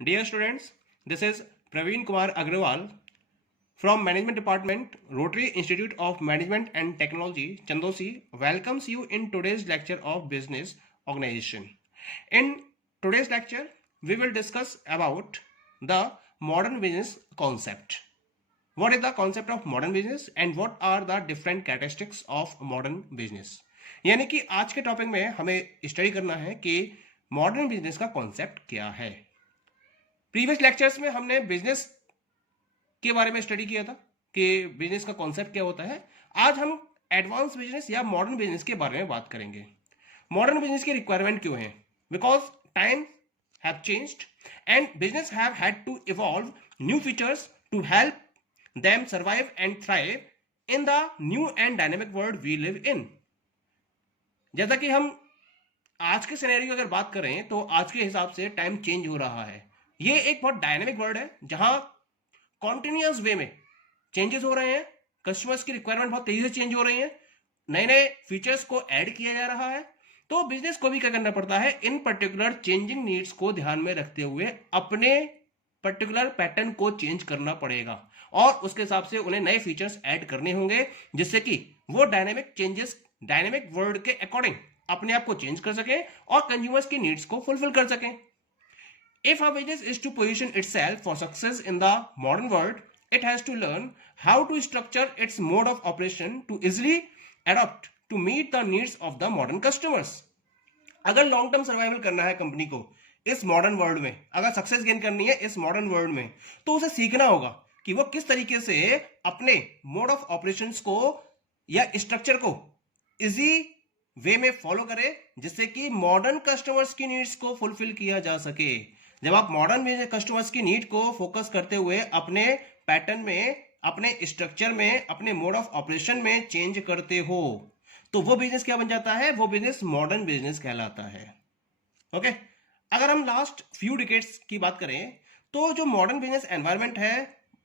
Dear students, this is Praveen Kumar Agrawal from Management Department, Rotary Institute of Management and Technology, Chandosi, welcomes you in today's lecture of Business Organization. In today's lecture, we will discuss about the modern business concept. What is the concept of modern business and what are the different characteristics of modern business? यानी कि आज के topic में हमें study करना है कि modern business का कॉन्सेप्ट क्या है। प्रीवियस लेक्चर्स में हमने बिजनेस के बारे में स्टडी किया था कि बिजनेस का कॉन्सेप्ट क्या होता है। आज हम एडवांस बिजनेस या मॉडर्न बिजनेस के बारे में बात करेंगे। मॉडर्न बिजनेस की रिक्वायरमेंट क्यों है? Because time have changed and business have had to evolve new features to help them survive and thrive in the new and dynamic world we live in. जैसा कि हम आज के सिनेरियो अगर बात करें तो आज के हिसाब से टाइम चेंज हो रहा है। ये एक बहुत डायनेमिक वर्ल्ड है जहां कॉन्टिन्यूस वे में चेंजेस हो रहे हैं। कस्टमर्स की रिक्वायरमेंट बहुत तेजी से चेंज हो रही है, नए नए फीचर्स को ऐड किया जा रहा है। तो बिजनेस को भी क्या करना पड़ता है, इन पर्टिकुलर चेंजिंग नीड्स को ध्यान में रखते हुए अपने पर्टिकुलर पैटर्न को चेंज करना पड़ेगा और उसके हिसाब से उन्हें नए फीचर्स ऐड करने होंगे जिससे कि वो डायनेमिक चेंजेस डायनेमिक वर्ल्ड के अकॉर्डिंग अपने आप को चेंज कर सके और कंज्यूमर्स की नीड्स को फुलफिल कर सके। If a business is to position itself for success in the modern world, it has to learn how to structure its mode of operation to easily adapt to meet the needs of the modern customers. अगर long term survival करना है company को इस modern world में, अगर success gain करनी है इस मॉडर्न वर्ल्ड में, तो उसे सीखना होगा कि वो किस तरीके से अपने मोड ऑफ ऑपरेशंस को या स्ट्रक्चर को इजी वे में फॉलो करे जिससे कि मॉडर्न कस्टमर्स की नीड्स को फुलफिल किया जा सके। जब आप मॉडर्न कस्टमर्स की नीड को फोकस करते हुए अपने पैटर्न में, अपने स्ट्रक्चर में, अपने मोड ऑफ ऑपरेशन में चेंज करते हो तो वो बिजनेस क्या बन जाता है? वो बिजनेस मॉडर्न बिजनेस कहलाता है। ओके, अगर हम लास्ट फ्यू डिकेड्स की बात करें तो जो मॉडर्न बिजनेस एनवायरनमेंट है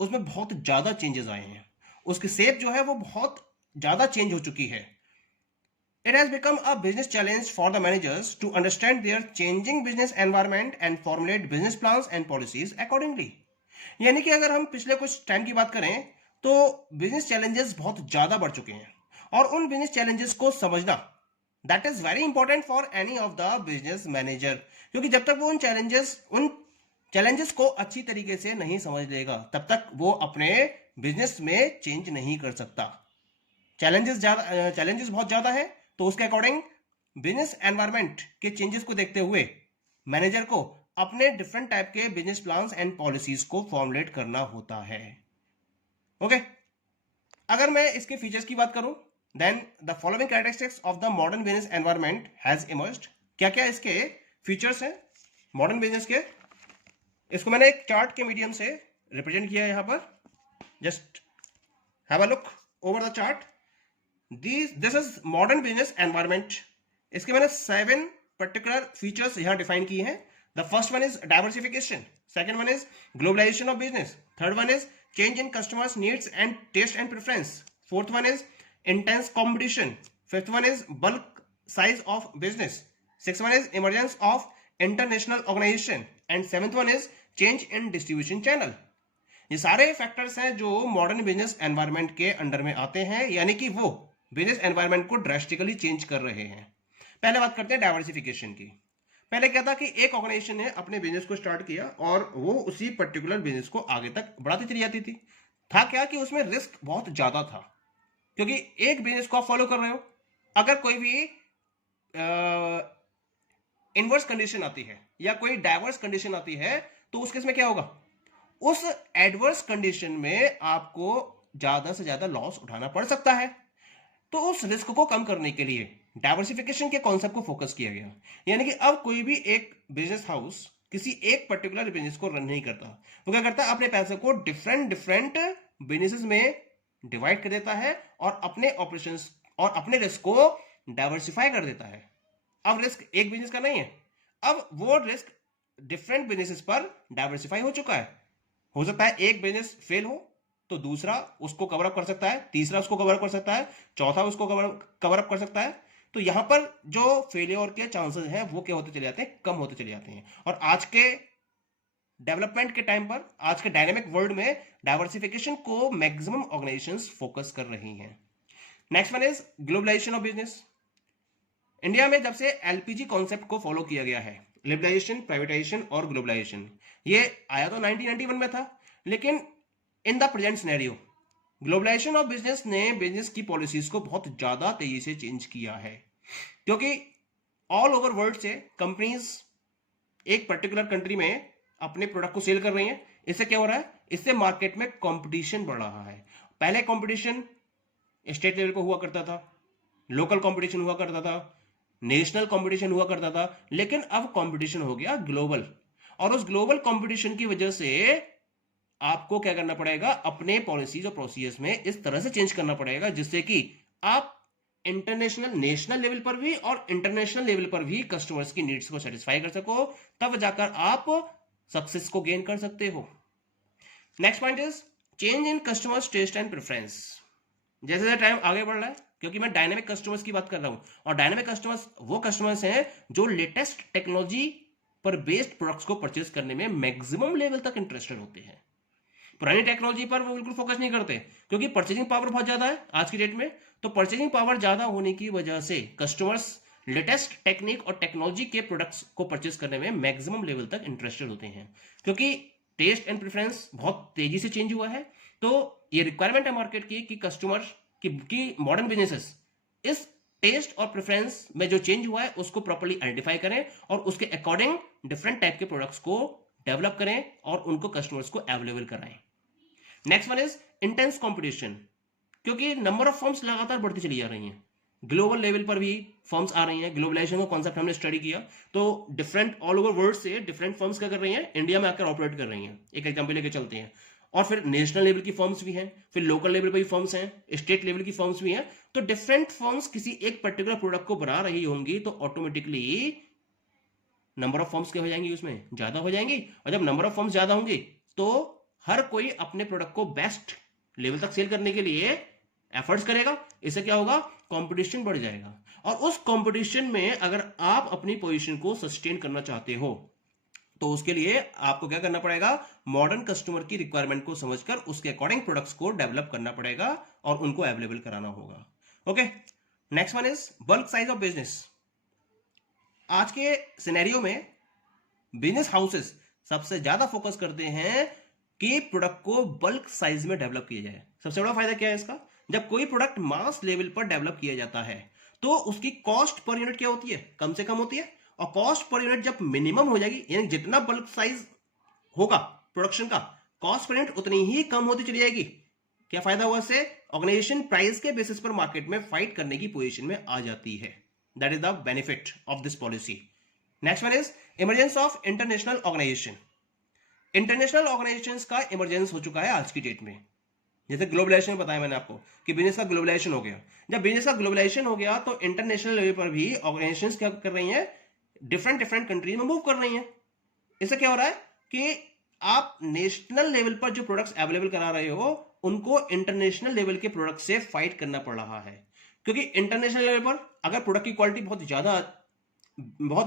उसमें बहुत ज्यादा चेंजेस आए हैं। उसकी शेप जो है वो बहुत ज्यादा चेंज हो चुकी है। It has become a business challenge for the managers to understand their changing business environment and formulate business plans and policies accordingly. यानी कि अगर हम पिछले कुछ टाइम की बात करें तो बिजनेस चैलेंजेस बहुत ज्यादा बढ़ चुके हैं और उन बिजनेस चैलेंजेस को समझना that is very important for any of the business manager, क्योंकि जब तक वो उन चैलेंजेस को अच्छी तरीके से नहीं समझ लेगा तब तक वो अपने बिजनेस में चेंज नहीं कर सकता। चैलेंजेस बहुत ज्यादा है तो उसके अकॉर्डिंग बिजनेस एनवायरनमेंट के चेंजेस को देखते हुए मैनेजर को अपने डिफरेंट टाइप के बिजनेस प्लान्स एंड पॉलिसीज को फॉर्मुलेट करना होता है। ओके, अगर मैं इसके फीचर्स की बात करूं then the following characteristics of the modern business environment has emerged. क्या क्या इसके फीचर्स हैं मॉडर्न बिजनेस के? इसको मैंने एक चार्ट के मीडियम से रिप्रेजेंट किया है। यहां पर just have a look over the chart. This is modern business environment. इसके मैंने 7 पर्टिकुलर फीचर्स यहां डिफाइन किए हैं। The first one is diversification, second one is globalisation of business, third one is change in customers needs and taste and preference, fourth one is intense competition, fifth one is bulk size of business, sixth one is emergence of international organisation and seventh one is change in distribution channel. ये सारे factors हैं जो modern business environment के under में आते हैं, यानी कि वो बिजनेस एनवायरनमेंट को ड्रास्टिकली चेंज कर रहे हैं। पहले बात करते हैं डाइवर्सिफिकेशन की। पहले क्या था कि एक ऑर्गेनाइजेशन ने अपने बिजनेस को स्टार्ट किया और वो उसी पर्टिकुलर बिजनेस को आगे तक बढ़ाती चली जाती थी। था क्या कि उसमें रिस्क बहुत ज्यादा था, क्योंकि एक बिजनेस को आप फॉलो कर रहे हो, अगर कोई भी इनवर्स कंडीशन आती है या कोई डाइवर्स कंडीशन आती है तो उस केस में क्या होगा? उस एडवर्स कंडीशन में आपको ज्यादा से ज्यादा लॉस उठाना पड़ सकता है। तो उस रिस्क को कम करने के लिए डाइवर्सिफिकेशन के कॉन्सेप्ट को फोकस किया गया। यानी कि अब कोई भी एक बिजनेस हाउस किसी एक पर्टिकुलर बिजनेस को रन नहीं करता, वो क्या करता है? अपने पैसे को डिफरेंट बिजनेसेस में डिवाइड कर देता है और अपने ऑपरेशंस और अपने रिस्क को डाइवर्सिफाई कर देता है। अब रिस्क एक बिजनेस का नहीं है, अब वो रिस्क डिफरेंट बिजनेसेस पर डाइवर्सिफाई हो चुका है। हो सकता है एक बिजनेस फेल हो तो दूसरा उसको कवर अप कर सकता है, तीसरा उसको कवर अप कर सकता है, चौथा उसको कवर अप कर सकता है। तो यहां पर जो फेलियर के चांसेस हैं वो क्या होते चले जाते हैं? कम होते चले जाते हैं। और आज के डेवलपमेंट के टाइम पर, आज के डायनेमिक वर्ल्ड में डाइवर्सिफिकेशन को मैक्सिमम ऑर्गेनाइजेशंस फोकस कर रही हैं। Next one is globalisation of business. India में जब से एलपीजी कॉन्सेप्ट को फॉलो किया गया है, लिबरलाइजेशन, प्राइवेटाइजेशन और ग्लोबलाइजेशन, ये आया तो 1991 में था, लेकिन in the present scenario globalisation of business ने बिजनेस की पॉलिसीज को बहुत ज्यादा तेजी से चेंज किया है, क्योंकि ऑल ओवर वर्ल्ड से कंपनीज एक पर्टिकुलर कंट्री में अपने प्रोडक्ट को सेल कर रही हैं। इससे क्या हो रहा है, इससे मार्केट में कंपटीशन बढ़ रहा है। पहले कंपटीशन स्टेट लेवल पर हुआ करता था, लोकल कंपटीशन हुआ करता था, नेशनल कंपटीशन हुआ करता था, लेकिन अब कंपटीशन हो गया ग्लोबल। और उस ग्लोबल कंपटीशन की वजह से आपको क्या करना पड़ेगा, अपने पॉलिसीज और प्रोसीजर्स में इस तरह से चेंज करना पड़ेगा जिससे कि आप इंटरनेशनल, नेशनल लेवल पर भी और इंटरनेशनल लेवल पर भी कस्टमर्स की नीड्स को सेटिस्फाई कर सको, तब जाकर आप सक्सेस को गेन कर सकते हो। Next point is change in customers taste and preference. जैसे जैसे टाइम आगे बढ़ रहा है, क्योंकि मैं डायनेमिक कस्टमर्स की बात कर रहा हूं, और डायनेमिक कस्टमर्स वो कस्टमर्स हैं जो लेटेस्ट टेक्नोलॉजी पर बेस्ड प्रोडक्ट्स को परचेज करने में मैक्सिमम लेवल तक इंटरेस्टेड होते हैं। पुरानी टेक्नोलॉजी पर वो बिल्कुल फोकस नहीं करते, क्योंकि परचेजिंग पावर बहुत ज्यादा है आज की डेट में। तो परचेजिंग पावर ज्यादा होने की वजह से कस्टमर्स लेटेस्ट टेक्निक और टेक्नोलॉजी के प्रोडक्ट्स को परचेज करने में मैक्सिमम लेवल तक इंटरेस्टेड होते हैं, क्योंकि टेस्ट एंड प्रेफरेंस बहुत तेजी से चेंज हुआ है। तो ये रिक्वायरमेंट है मार्केट की कि कस्टमर की मॉडर्न बिजनेसेस इस टेस्ट और प्रेफरेंस में जो चेंज हुआ है उसको प्रॉपर्ली आइडेंटिफाई करें और उसके अकॉर्डिंग डिफरेंट टाइप के प्रोडक्ट्स को डेवलप करें और उनको कस्टमर्स को अवेलेबल कराएं। Next one is intense competition, क्योंकि नंबर ऑफ फर्म्स लगातार बढ़ती चली जा रही हैं, ग्लोबल लेवल पर भी फर्म्स आ रही हैं। ग्लोबलाइजेशन का कॉन्सेप्ट हमने स्टडी किया तो डिफरेंट ऑल ओवर वर्ल्ड से डिफरेंट फर्म्स क्या कर रही हैं, इंडिया में आकर ऑपरेट कर रही हैं। एक एग्जांपल लेके चलते हैं। और फिर नेशनल लेवल की फर्म्स भी हैं, फिर लोकल लेवल पर भी फर्म्स हैं, स्टेट लेवल की फर्म्स भी हैं। तो डिफरेंट फर्म्स किसी एक पर्टिकुलर प्रोडक्ट को बना रही होंगी तो ऑटोमेटिकली नंबर ऑफ फर्म्स क्या हो जाएंगी, उसमें ज्यादा हो जाएंगी। और जब नंबर ऑफ फर्म्स ज्यादा होंगी तो हर कोई अपने प्रोडक्ट को बेस्ट लेवल तक सेल करने के लिए एफर्ट्स करेगा। इससे क्या होगा, कंपटीशन बढ़ जाएगा। और उस कंपटीशन में अगर आप अपनी पोजीशन को सस्टेन करना चाहते हो तो उसके लिए आपको क्या करना पड़ेगा, मॉडर्न कस्टमर की रिक्वायरमेंट को समझकर उसके अकॉर्डिंग प्रोडक्ट्स को डेवलप करना पड़ेगा और उनको अवेलेबल कराना होगा। Okay, next one is bulk size of business. आज के सिनेरियो में बिजनेस हाउसेस सबसे ज्यादा फोकस करते हैं कि प्रोडक्ट को बल्क साइज में डेवलप किया जाए। सबसे बड़ा फायदा क्या है इसका, जब कोई प्रोडक्ट मास लेवल पर डेवलप किया जाता है तो उसकी कॉस्ट पर यूनिट क्या होती है, कम से कम होती है। और कॉस्ट पर यूनिट जब मिनिमम हो जाएगी, यानी जितना बल्क साइज होगा प्रोडक्शन का, कॉस्ट पर यूनिट उतनी ही कम होती चली जाएगी। क्या फायदा हुआ इससे, ऑर्गेनाइजेशन प्राइस के बेसिस पर मार्केट में फाइट करने की पोजीशन में आ जाती है। That is the benefit of this policy. Next one is emergence of international organisation. International organisations का इमरजेंस हो चुका है आज की डेट में। जैसे ग्लोबलाइजेशन बताया मैंने आपको कि बिजनेस का ग्लोबलाइजेशन हो गया। जब बिजनेस का ग्लोबलाइजेशन हो गया तो इंटरनेशनल लेवल पर भी ऑर्गेनाइजेशंस क्या कर रही हैं, डिफरेंट कंट्रीज में मूव कर रही हैं। इससे क्या हो रहा है कि आप नेशनल लेवल पर जो प्रोडक्ट्स अवेलेबल करा रहे हो उनको इंटरनेशनल लेवल के प्रोडक्ट से फाइट करना पड़ रहा है। क्योंकि इंटरनेशनल लेवल पर अगर प्रोडक्ट की क्वालिटी बहुत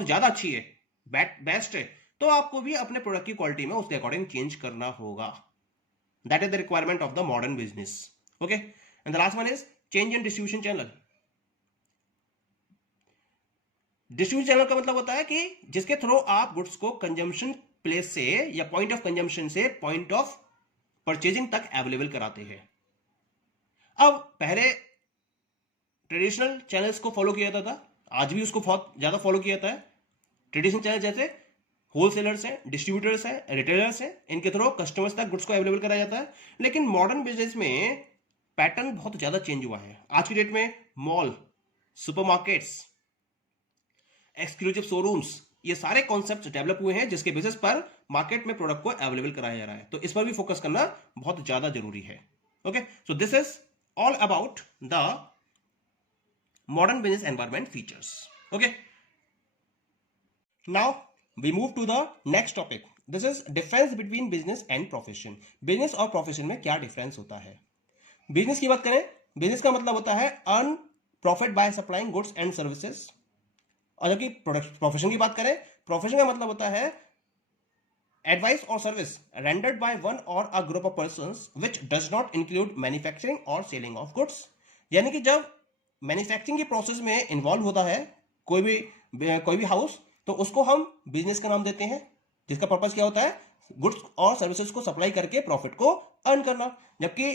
ज्यादा अच्छी है, बेस्ट है, तो आपको भी अपने प्रोडक्ट की क्वालिटी में उसके अकॉर्डिंग चेंज करना होगा। That is the requirement of the modern business. Okay, and the last one is change in distribution channel. Distribution channel का मतलब होता है कि जिसके थ्रू आप गुड्स को कंजम्पशन प्लेस से या पॉइंट ऑफ कंजम्पशन से पॉइंट ऑफ परचेजिंग तक अवेलेबल कराते हैं। अब पहले ट्रेडिशनल चैनल्स को फॉलो किया जाता था, आज भी उसको बहुत ज्यादा फॉलो किया जाता है। ट्रेडिशनल चैनल जैसे होलसेलर्स हैं, डिस्ट्रीब्यूटर्स हैं, रिटेलर्स हैं, इनके थ्रू कस्टमर्स तक गुड्स को अवेलेबल कराया जाता है। लेकिन मॉडर्न बिजनेस में पैटर्न बहुत ज्यादा चेंज हुआ है। आज की डेट में मॉल, सुपरमार्केट्स, एक्सक्लूसिव शोरूम्स, ये सारे कॉन्सेप्ट्स डेवलप हुए हैं जिसके बेसिस पर मार्केट में प्रोडक्ट को अवेलेबल कराया जा रहा है। तो इस पर भी फोकस करना बहुत ज्यादा जरूरी है। Okay, so this is all about the modern business environment features. Okay, now we move to the next topic. This is difference between business and profession. Business और प्रोफेशन में क्या डिफरेंस होता है। बिजनेस की बात करें, बिजनेस का मतलब होता है earn profit by supplying goods and services. और जबकि प्रोफेशन की बात करें, प्रोफेशन का मतलब होता है एडवाइस और सर्विस रेंडर्ड बाय वन और a group of persons which does not include manufacturing और सेलिंग ऑफ गुड्स। यानी कि जब मैन्युफैक्चरिंग की प्रोसेस में इन्वॉल्व होता है कोई भी हाउस, तो उसको हम बिजनेस का नाम देते हैं, जिसका पर्पस क्या होता है, गुड्स और सर्विसेज को सप्लाई करके प्रॉफिट को अर्न करना। जबकि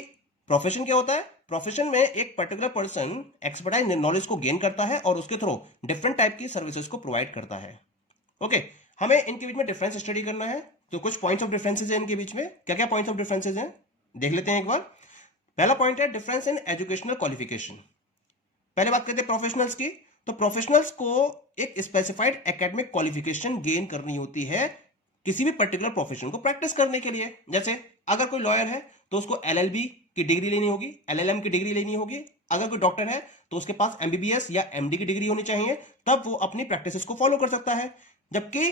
प्रोफेशन क्या होता है, प्रोफेशन में एक पर्टिकुलर पर्सन एक्सपर्टाइज नॉलेज को गेन करता है और उसके थ्रू डिफरेंट टाइप की सर्विसेज को प्रोवाइड करता है। ओके, हमें इनके बीच में डिफरेंस स्टडी करना है, तो कुछ पॉइंट्स ऑफ डिफरेंसेस हैं इनके बीच में। क्या क्या पॉइंट्स ऑफ डिफरेंसेस हैं देख लेते हैं एक बार। पहला पॉइंट है डिफरेंस इन एजुकेशनल क्वालिफिकेशन। पहले बात करते हैं प्रोफेशनल्स की। तो प्रोफेशनल्स को एक स्पेसिफाइड एकेडमिक क्वालिफिकेशन गेन करनी होती है किसी भी पर्टिकुलर प्रोफेशन को प्रैक्टिस करने के लिए। जैसे अगर कोई लॉयर है तो उसको एलएलबी की डिग्री लेनी होगी, एलएलएम की डिग्री लेनी होगी। अगर कोई डॉक्टर है तो उसके पास एमबीबीएस या एमडी की डिग्री होनी चाहिए, तब वो अपनी प्रैक्टिस को फॉलो कर सकता है। जबकि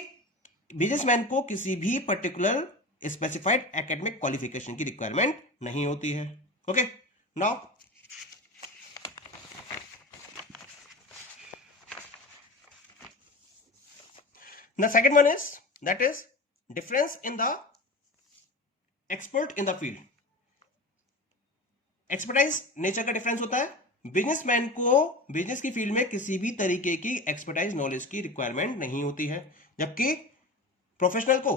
बिजनेसमैन को किसी भी पर्टिकुलर स्पेसिफाइड एकेडमिक क्वालिफिकेशन की रिक्वायरमेंट नहीं होती है। Okay, now the second one is that is difference in the expert in the field। Expertise nature का डिफरेंस होता है। बिजनेसमैन को बिजनेस की फील्ड में किसी भी तरीके की एक्सपर्टाइज नॉलेज की रिक्वायरमेंट नहीं होती है, जबकि प्रोफेशनल को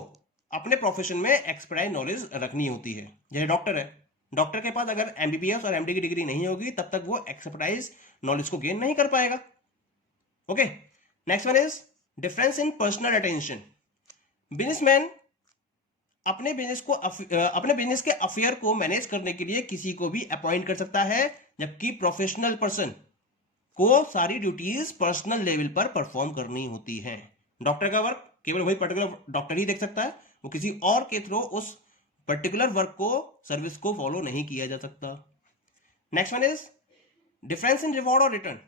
अपने प्रोफेशन में एक्सपर्टाइज नॉलेज रखनी होती है। जैसे डॉक्टर है, डॉक्टर के पास अगर एमबीबीएस और एमडी की डिग्री नहीं होगी तब तक वो एक्सपर्टाइज नॉलेज को गेन नहीं कर पाएगा। Okay, next one is difference in personal attention. Businessman अपने बिजनेस के अफेयर को मैनेज करने के लिए किसी को भी अपॉइंट कर सकता है, जबकि प्रोफेशनल पर्सन को सारी ड्यूटीज पर्सनल लेवल पर परफॉर्म करनी होती है। डॉक्टर का वर्क केवल वही पर्टिकुलर डॉक्टर ही देख सकता है, वो किसी और के थ्रू उस पर्टिकुलर वर्क को सर्विस को फॉलो नहीं किया जा सकता। Next one is difference in reward और रिटर्न।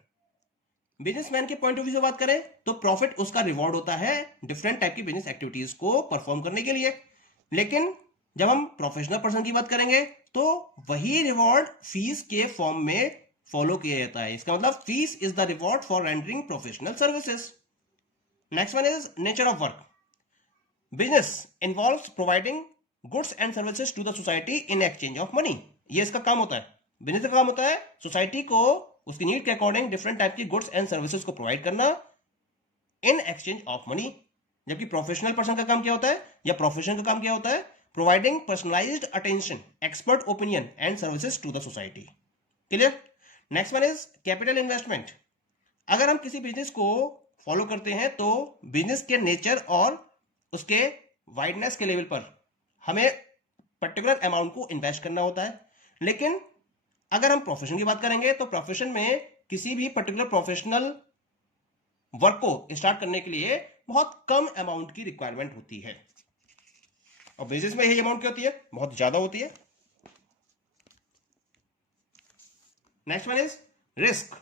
बिजनेसमैन के पॉइंट ऑफ व्यू से बात करें तो प्रॉफिट उसका रिवॉर्ड होता है डिफरेंट टाइप की बिजनेस एक्टिविटीज को परफॉर्म करने के लिए। लेकिन जब हम प्रोफेशनल पर्सन की बात करेंगे तो वही रिवॉर्ड फीस के फॉर्म में फॉलो किया जाता है। इसका मतलब fees is the reward for rendering professional services. Next one is nature of work. Business involves providing goods and services to the society in exchange of money. ये इसका काम होता है। बिजनेस का काम होता है सोसाइटी को उसकी नीड के अकॉर्डिंग डिफरेंट टाइप की गुड्स एंड सर्विसेज को प्रोवाइड करना इन एक्सचेंज ऑफ मनी। जबकि प्रोफेशनल पर्सन का काम क्या होता है, या प्रोफेशन का काम क्या होता है, providing personalised attention, expert opinion and services to the society. Clear. Next one is capital investment. अगर हम किसी बिजनेस को फॉलो करते हैं तो बिजनेस के नेचर और उसके वाइडनेस के लेवल पर हमें पर्टिकुलर अमाउंट को इन्वेस्ट करना होता है। लेकिन अगर हम प्रोफेशन की बात करेंगे तो प्रोफेशन में किसी भी पर्टिकुलर प्रोफेशनल वर्क को स्टार्ट करने के लिए बहुत कम अमाउंट की रिक्वायरमेंट होती है, और बिजनेस में यही अमाउंट क्या होती है, बहुत ज्यादा होती है। Next one is risk.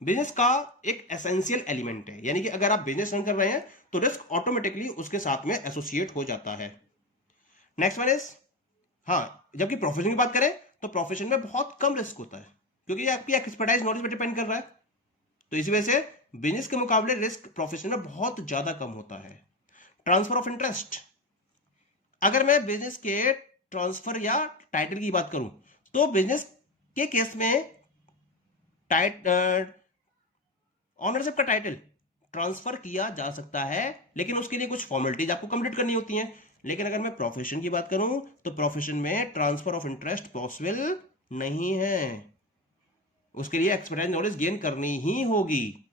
Business का एक एसेंशियल एलिमेंट है, यानी कि अगर आप बिजनेस रन कर रहे हैं तो रिस्क ऑटोमेटिकली उसके साथ में एसोसिएट हो जाता है। नेक्स्ट वन इज, हाँ, जबकि प्रोफेशन की बात करें तो प्रोफेशन में बहुत कम रिस्क होता है, क्योंकि ये आपकी एक्सपर्टाइज नॉलेज पर डिपेंड कर रहा है। तो इसी वजह से बिजनेस के मुकाबले रिस्क प्रोफेशन में बहुत ज्यादा कम होता है। Transfer of interest. अगर मैं बिजनेस के ट्रांसफर या टाइटल की बात करूं तो बिजनेस के केस में ऑनरशिप का टाइटल ट्रांसफर किया जा सकता है, लेकिन उसके लिए कुछ फॉर्मेलिटीज आपको कंप्लीट करनी होती हैं। लेकिन अगर मैं प्रोफेशन की बात करूं तो प्रोफेशन में ट्रांसफर ऑफ इंटरेस्ट पॉसिबल नहीं है, उसके लिए एक्सपर्टाइज नॉलेज गेन करनी ही होगी।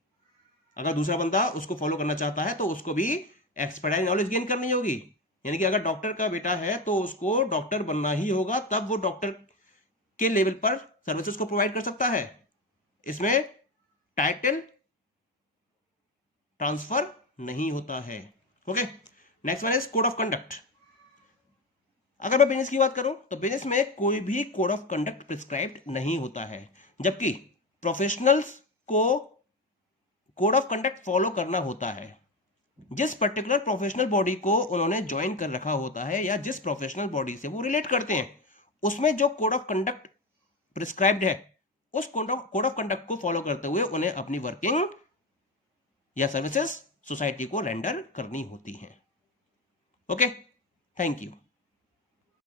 अगर दूसरा बंदा उसको फॉलो करना चाहता है तो उसको भी एक्सपर्टाइज नॉलेज गेन करनी होगी। यानी कि अगर डॉक्टर का बेटा है तो उसको डॉक्टर बनना ही होगा, तब वो डॉक्टर के लेवल पर सर्विसेज को प्रोवाइड कर सकता है। इसमें टाइटल ट्रांसफर नहीं होता है। Okay, next one is code of conduct. अगर मैं बिजनेस की बात करूं तो बिजनेस में कोई भी कोड ऑफ कंडक्ट प्रिस्क्राइब्ड नहीं होता है, जबकि प्रोफेशनल्स को कोड ऑफ कंडक्ट फॉलो करना होता है। जिस पर्टिकुलर प्रोफेशनल बॉडी को उन्होंने ज्वाइन कर रखा होता है या जिस प्रोफेशनल बॉडी से वो रिलेट करते हैं, उसमें जो कोड ऑफ कंडक्ट प्रिस्क्राइब्ड है उस कोड ऑफ कंडक्ट को फॉलो करते हुए उन्हें अपनी वर्किंग या सर्विसेज सोसाइटी को रेंडर करनी होती हैं। Okay, Thank you.